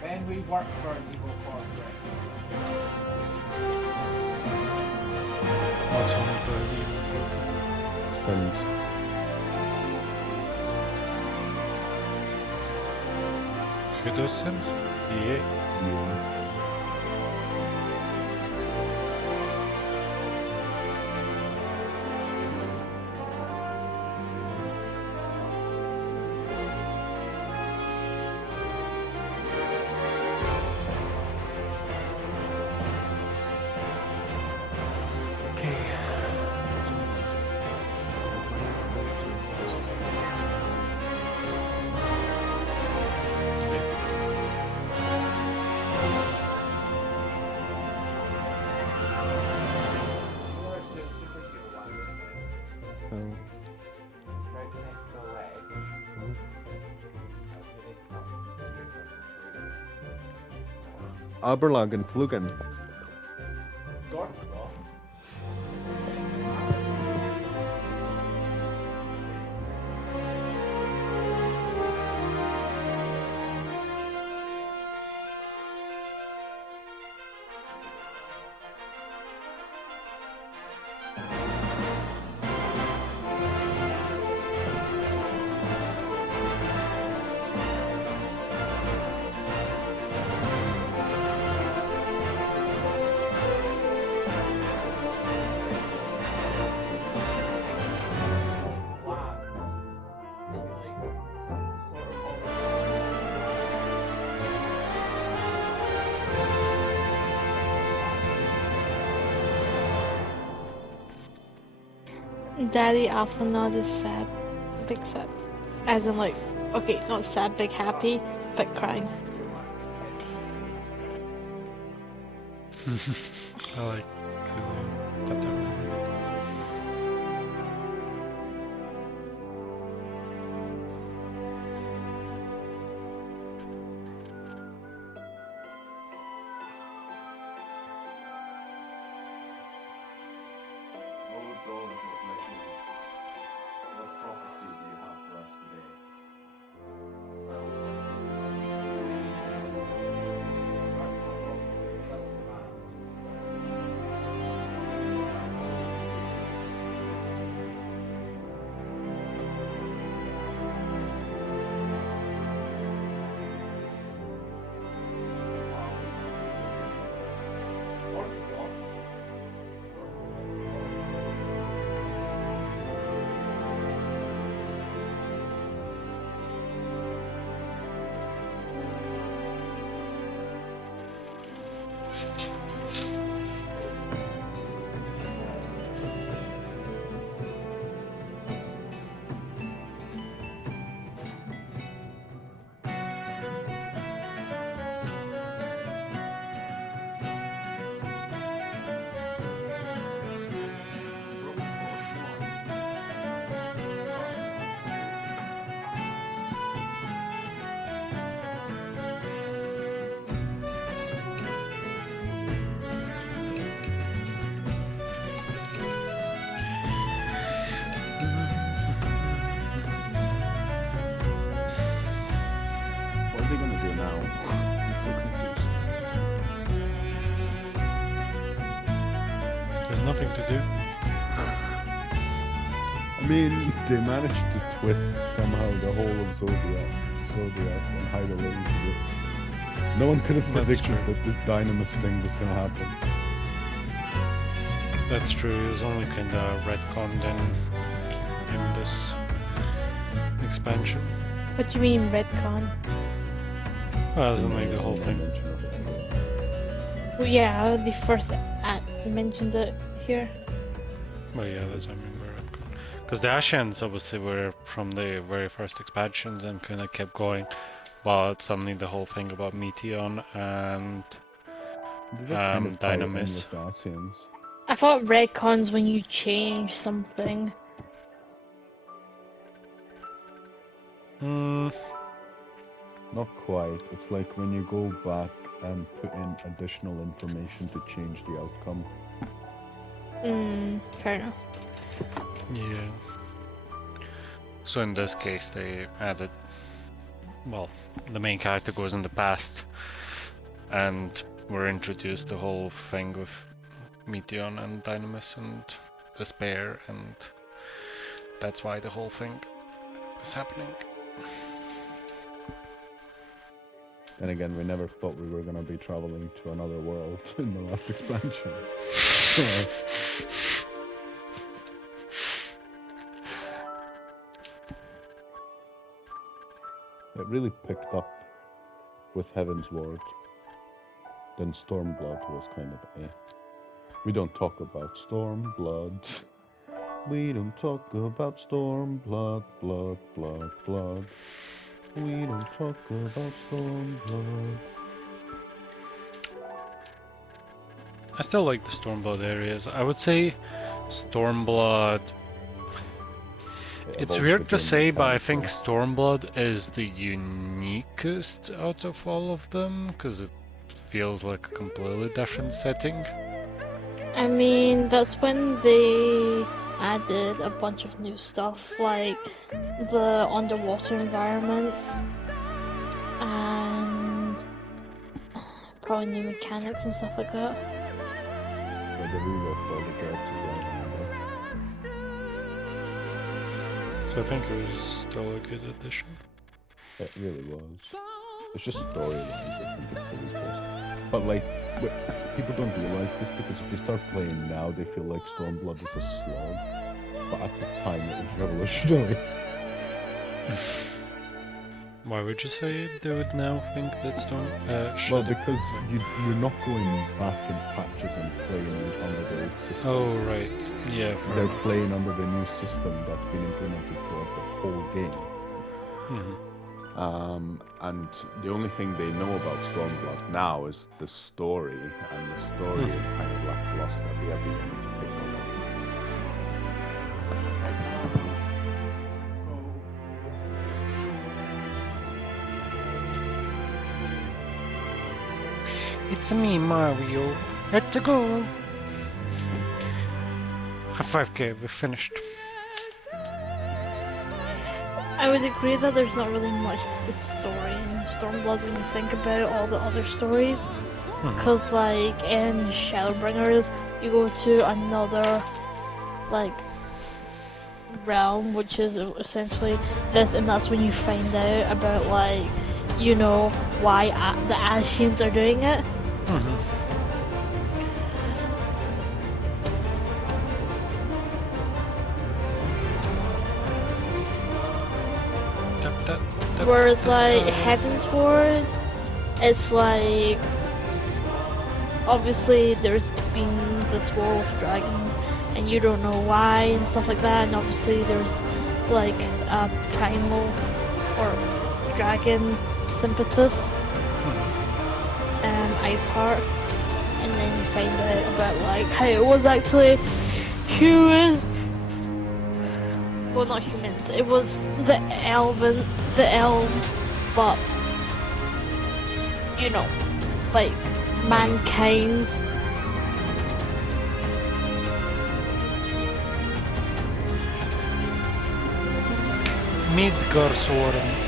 Then we work for an evil corporate. What's on the Sims. Who does Sims? EA. Yeah. Let's do superhero one then. Oh. Right next to the leg. That's the next one. Aberlagen Flugen. Sort of. Daddy Alpha Nod is sad. Big sad. As in like, okay, not sad, big happy, but crying. I like that. Oh, God, what prophecy do you have for us today? What are they gonna do now? I'm so confused. There's nothing to do. I mean, they managed to twist somehow the whole of Zodiac and hide away into this. No one could have That's predicted true. that this Dynamis thing was gonna happen. That's true. It was only kind of retconned in this expansion. What do you mean retcon? Well, doesn't make the whole thing. Well, yeah, the first mentioned it here. Well, yeah, that's what I remember. Because the Ascians obviously were from the very first expansions and kind of kept going, but suddenly the whole thing about Meteon and They did kind of tie it in Dynamis. with the Asians. I thought retcon's when you change something. Hmm. Not quite. It's like when you go back and put in additional information to change the outcome. Fair enough. Yeah. So in this case, they added well, the main character goes in the past, and we're introduced the whole thing with Meteon and Dynamis and Despair, and that's why the whole thing is happening. And again, we never thought we were gonna be traveling to another world in the last expansion. So, it really picked up with Heaven's Ward. Then Stormblood was kind of eh. We don't talk about Stormblood. We don't talk about Stormblood, blood. We don't talk about Stormblood. I still like the Stormblood areas. I would say Stormblood. It's weird to say, but I think Stormblood is the uniquest out of all of them, because it feels like a completely different setting. I mean, that's when they added a bunch of new stuff, like the underwater environments, and probably new mechanics and stuff like that. Yeah, they reworked all the jobs as well, remember? So I think it was still a good addition. It really was. It's just storylines, I think it's the weakest. But like, people don't realize this because if they start playing now, they feel like Stormblood is a slog. But at the time, it was revolutionary. Why would you say they would now think that Storm? Well, because you're not going back in patches and playing under the old system. Oh right, yeah. They're playing under the new system that's been implemented throughout the whole game. Mm-hmm. And the only thing they know about Stormblood now is the story, and the story is kind of lackluster. They have been able to take over. It's me, Mario. Let's go. High 5K, we're finished. I would agree that there's not really much to the story in Stormblood when you think about all the other stories. Because, like, in Shadowbringers, you go to another, like, realm, which is essentially this, and that's when you find out about, like, you know, why the Ashians are doing it. Whereas, like, Heaven's Ward, it's like, obviously there's been this war with dragons, and you don't know why and stuff like that, and obviously there's, like, a primal or dragon sympathist, Iceheart, and then you find out about, like, how it was actually humans. Well, not humans, it was the elves, but, you know, like, mankind. Midgårdsåren.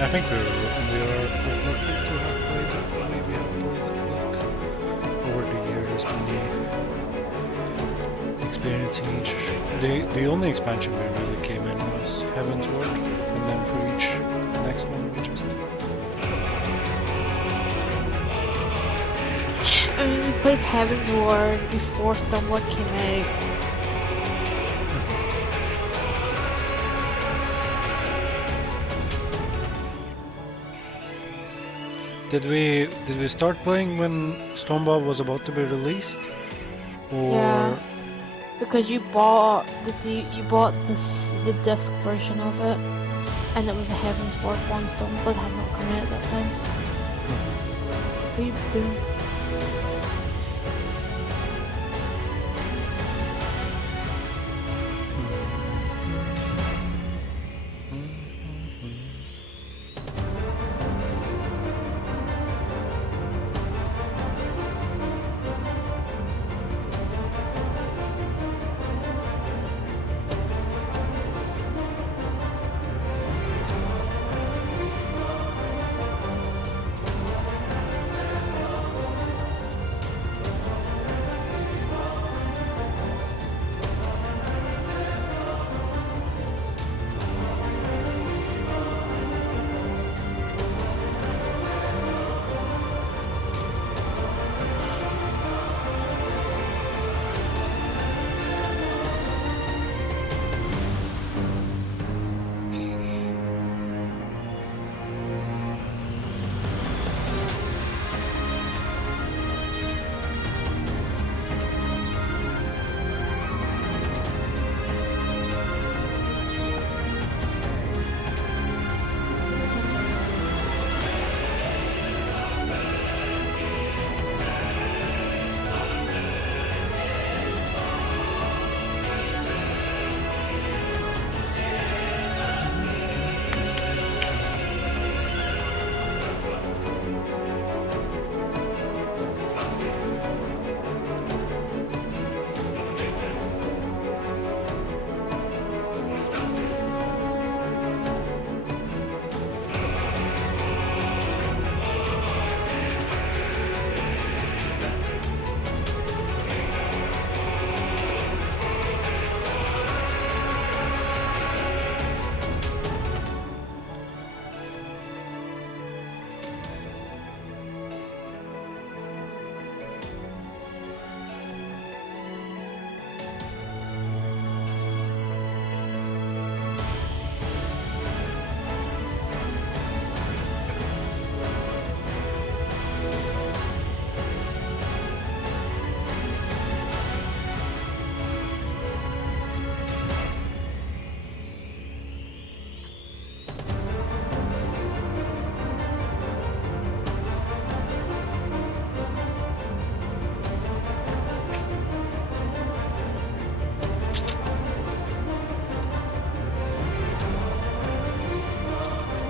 I think we are quite lucky to have played it. Maybe have played it like over the years when we experiencing each. The only expansion we really came in was Heaven's Ward, and then for each next one we just. I mean, we played Heaven's Ward before Stormblood came out. Did we start playing when Stormblood was about to be released? Or Yeah, because you bought the disc version of it, and it was the Heaven's Ward one. Stormblood had not come out at that time. Boom.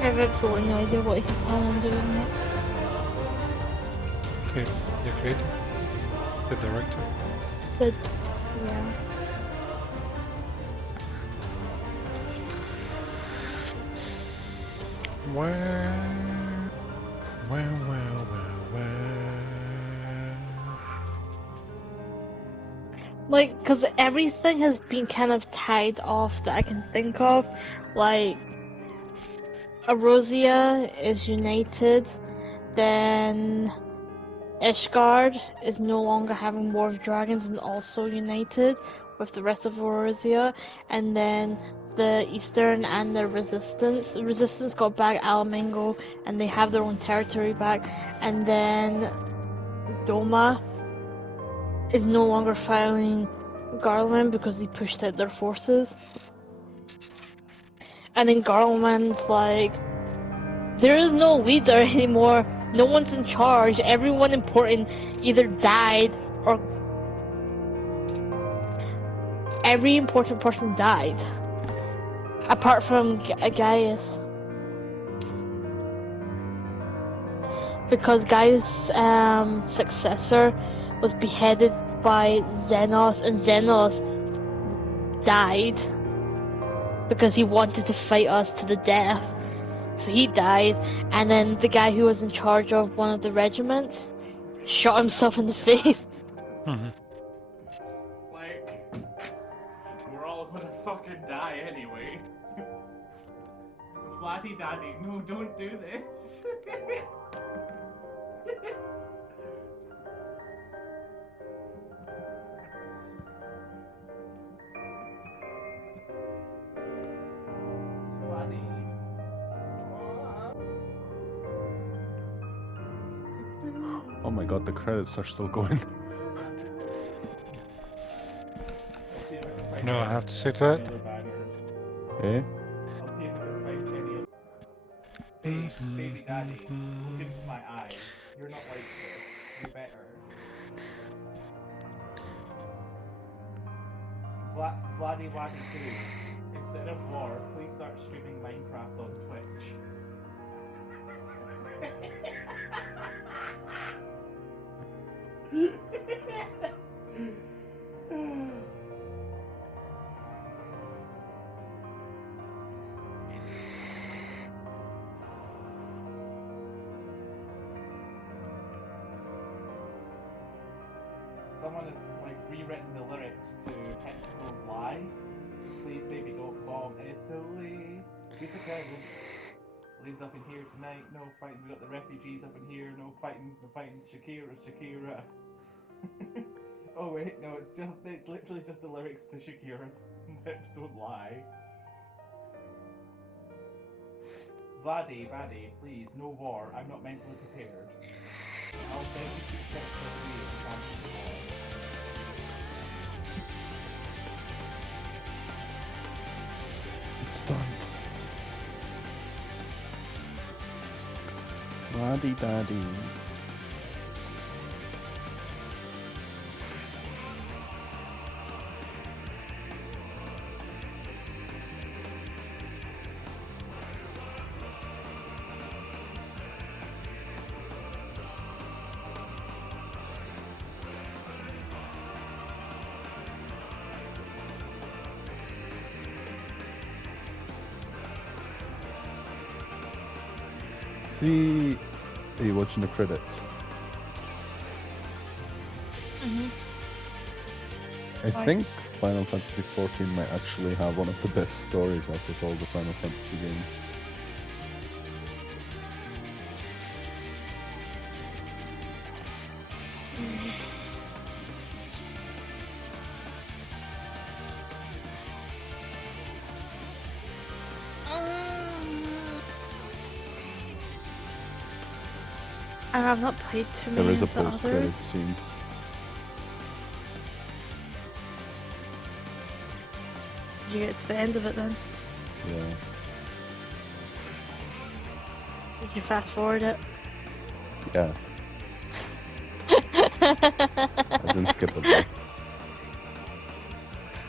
I have absolutely no idea what he's planning on doing next. Okay, the creator, the director. But, yeah. Like, because everything has been kind of tied off that I can think of. Like, Erosia is united, then Ishgard is no longer having War of Dragons and also united with the rest of Erosia, and then the Eastern and the Resistance. The Resistance got back Alamingo and they have their own territory back, and then Doma is no longer fighting Garland because they pushed out their forces. And then Garland's like, there is no leader anymore, no one's in charge, everyone important either died or every important person died. Apart from Gaius. Because Gaius' successor was beheaded by Xenos, and Xenos died because he wanted to fight us to the death. So he died, and then the guy who was in charge of one of the regiments shot himself in the face. Like, we're all gonna fucking die anyway. Flatty Daddy, no, don't do this. Flatty. Oh my god, the credits are still going. Let's see if I can find No, I any have to say that. other banners. Eh? I'll see if I can find any other. Hey, baby daddy, look into my eyes. You're not like this. You're better. Vladdy Waddy 2. Instead of war, please start streaming Minecraft on Twitch. Someone has like rewritten the lyrics to Hex Don't Lie. Please baby don't bomb Italy. Piece of Kevin lives up in here tonight. No fighting. We got the refugees up in here. No fighting. We're fighting Shakira. Oh wait, no, it's literally just the lyrics to Shakira's Hips Don't Lie. Vladdy, please, no war. I'm not mentally prepared. I'll send you to the text for free if you cancel the war. It's done. Waddy daddy. See, are you watching the credits? I think Final Fantasy XIV might actually have one of the best stories out of all the Final Fantasy games. And I've not played too many There is a of the others. post-credit scene. Did you get to the end of it then? Yeah. Did you fast forward it? Yeah. I didn't skip a bit.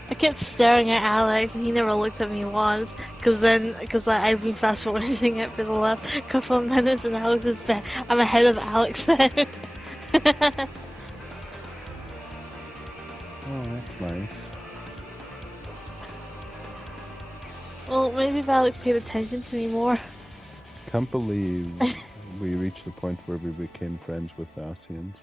I kept staring at Alex, and he never looked at me once. Because I've been fast forwarding it for the last couple of minutes, and Alex is back. I'm ahead of Alex now. Oh, that's nice. Well, maybe if Alex paid attention to me more. Can't believe we reached the point where we became friends with the Asians.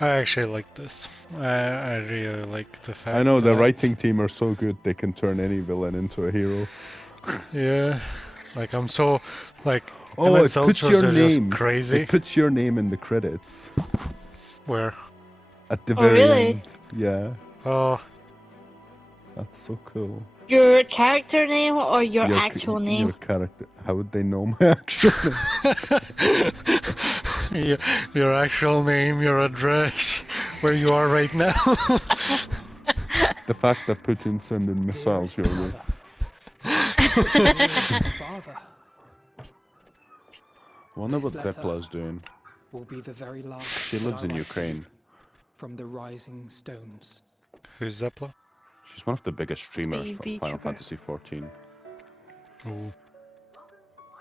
I actually like this. I really like the fact I know the that- writing team are so good they can turn any villain into a hero. Yeah. Like, I'm so, like, Oh, MN it puts Selchos your are just name. crazy. It puts your name in the credits Where? at the Oh, very really? end. Yeah, Oh, that's so cool. Your character name or your Your actual name? Your character. How would they know my actual name? your actual name, your address, where you are right now. The fact that Putin's sending missiles your way. Dearest father, I wonder This what letter Zepla's doing. will be the very last. She that lives I in write to Ukraine. you From the rising stones. Who's Zepla? She's one of the biggest streamers a for Final VTuber. Fantasy XIV. Ooh.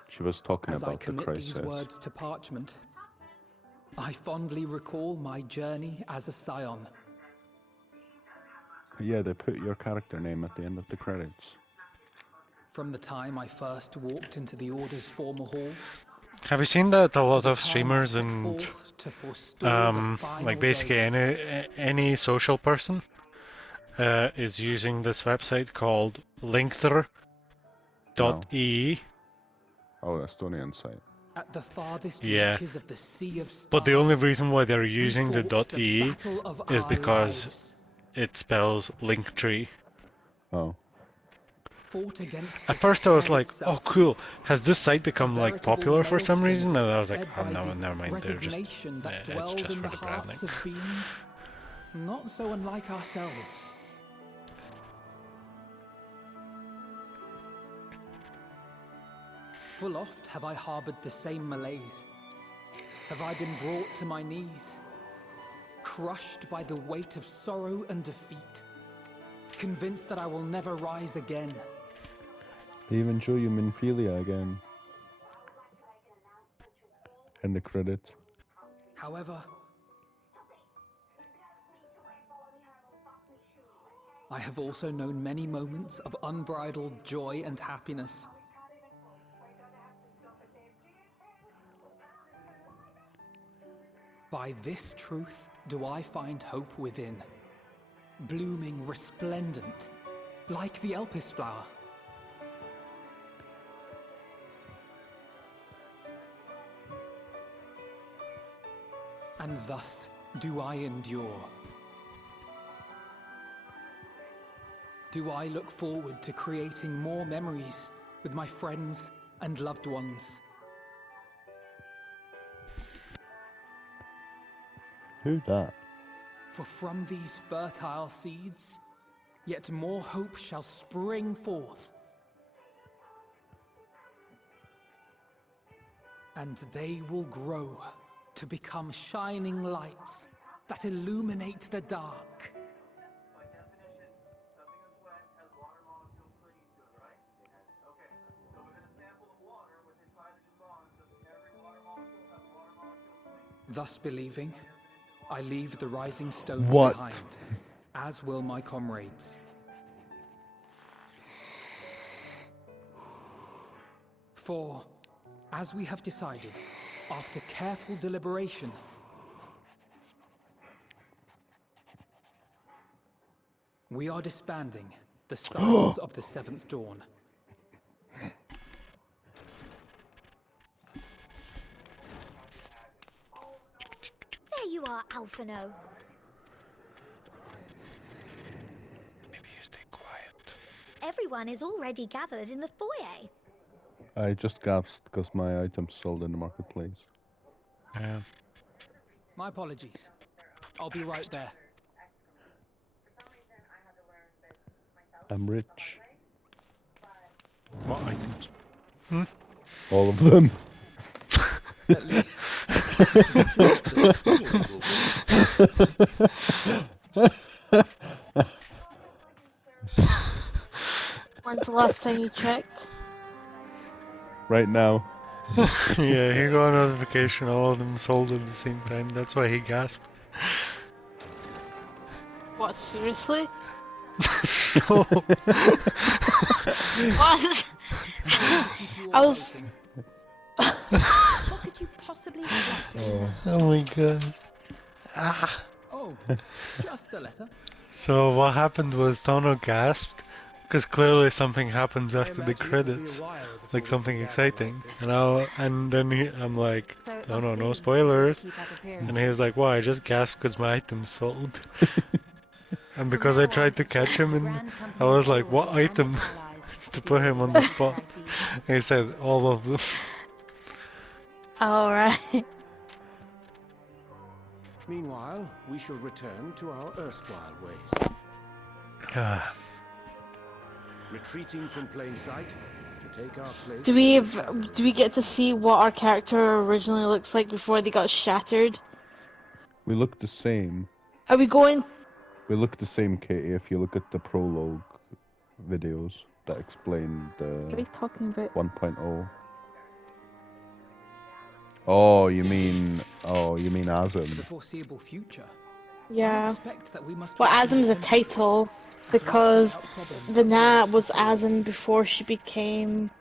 She was talking As I about the commit these crisis. words to parchment, I fondly recall my journey as a scion. Yeah, they put your character name at the end of the credits. From the time I first walked into the Order's former halls, Have you seen that a to lot the of time I streamers set and forth to forestall the final like basically days. any social person is using this website called linkter.ee. Oh, Estonian site. At the farthest Yeah. reaches of the sea of stars, But the only reason why they're we using the fought .e battle of is our because lives. it spells Linktree. Oh. Fought against At first I was despair like, oh itself. cool, has this site A become like veritable popular for some maelstrom reason? And I was like, fed oh by no, the never mind, they're just, resignation that it's dwelled just in for the the hearts branding. of beings not so unlike ourselves. Full oft have I harbored the same malaise. Have I been brought to my knees, crushed by the weight of sorrow and defeat, convinced that I will never rise again. They even show you Minfilia again. In the credits. However, I have also known many moments of unbridled joy and happiness. By this truth do I find hope within, blooming resplendent, like the Elpis flower. And thus do I endure. Do I look forward to creating more memories with my friends and loved ones. Who that? For from these fertile seeds, yet more hope shall spring forth. And they will grow to become shining lights that illuminate the dark. By definition, something that's wet has water molecules clinging to it, right? Okay, so within a sample of water with its hydrogen bonds, doesn't every water molecule have water molecules clinging to it? Thus believing, I leave the rising stones What? behind, as will my comrades. For, as we have decided, after careful deliberation, we are disbanding the Sons of the Seventh Dawn. There you are, Alphino. Maybe you stay quiet. Everyone is already gathered in the foyer. I just gasped because my item's sold in the marketplace. Yeah. My apologies. I'll be right there. I'm rich. What items? All of them. At least, that is what the school will be. the last time you checked? Right now. Yeah, he got a notification, all of them sold at the same time. That's why he gasped. What, seriously? No. What? Sorry to keep you I all was- waiting. What could you possibly have left in there? Oh my god. Ah. Oh, just a letter. So what happened was Tono gasped, because clearly something happens I after the imagine it will be a credits, while before like we something can gather exciting. like this. And then I'm like, So it Tono, must no be, spoilers. to keep up And he was appearances. like, "Why? I just gasped because my item sold." And From because I now tried on, to catch thanks to him, the and Grand I Company was of like, "What Eorzea and item?" its allies to deal put with him on the these spot. crises. And he said all of them. Alright. Meanwhile, we shall return to our erstwhile ways. Ah, Retreating from plain sight to take our place. Do we get to see what our character originally looks like before they got shattered? We look the same. Are we going? We look the same, Katie, if you look at the prologue videos that explain What are the we talking about? 1.0. Oh, you mean For the Azim? foreseeable future, I Yeah. expect that we must Well, work Azim is a independently title as we because seek out problems the that Nat warrant was fulfilling. Azim before she became.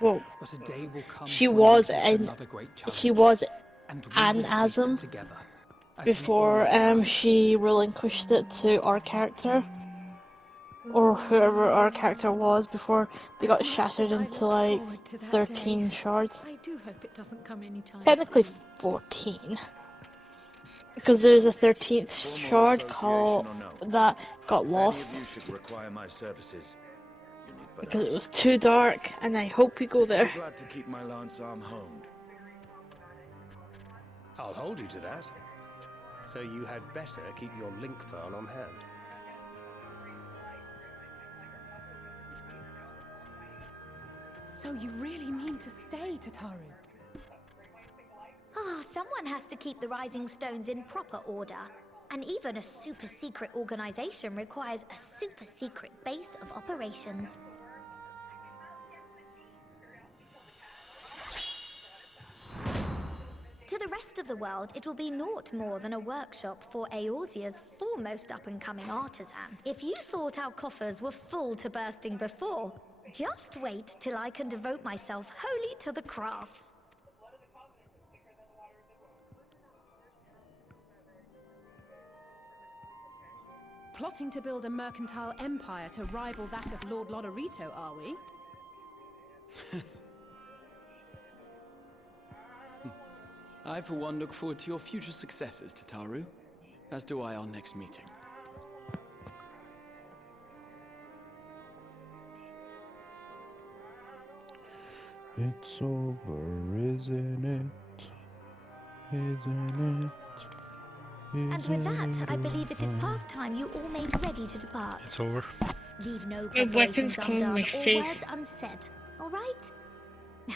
Well, But a day will come she when we was face an another great challenge, she was and we an will face it Azim together, as we before always have. she relinquished it to our character, or whoever our character was before they got As much shattered as I into look like forward to that 13 day, shards. I do hope it doesn't come anytime Technically soon. 14. Because there's a 13th Formal shard association called or no? that got If lost any of you should require my services, you need but because it was ask. too dark, and I hope we go I'll there. be glad to keep my lance arm honed. I'll hold you to that. So you had better keep your link pearl on hand. So you really mean to stay, Tataru? Oh, someone has to keep the Rising Stones in proper order. And even a super secret organization requires a super secret base of operations. To the rest of the world, it will be naught more than a workshop for Eorzea's foremost up-and-coming artisan. If you thought our coffers were full to bursting before, just wait till I can devote myself wholly to the crafts. Plotting to build a mercantile empire to rival that of Lord Lodorito, are we? I, for one, look forward to your future successes, Tataru, as do I our next meeting. It's over, isn't it? Isn't it? And with that, I believe it is past time you all made ready to depart. it's over. Leave no My weapons preparations come in undone my or face. words unsaid, all right? Now,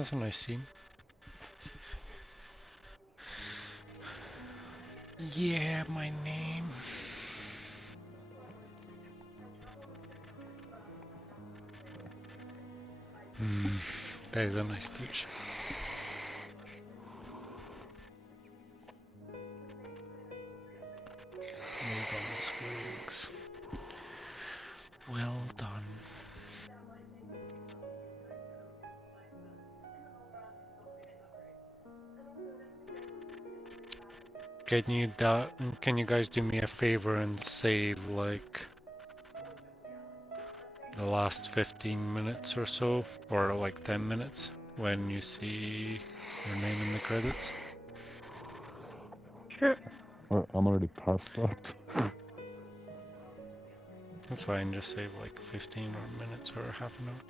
That's a nice scene. Yeah, my name. That is a nice touch. Well done, Squigs. Well done. Can you guys do me a favor and save like the last 15 minutes or so, or like 10 minutes when you see your name in the credits? Sure. I'm already past that. That's fine, just save like 15 or minutes or half an hour.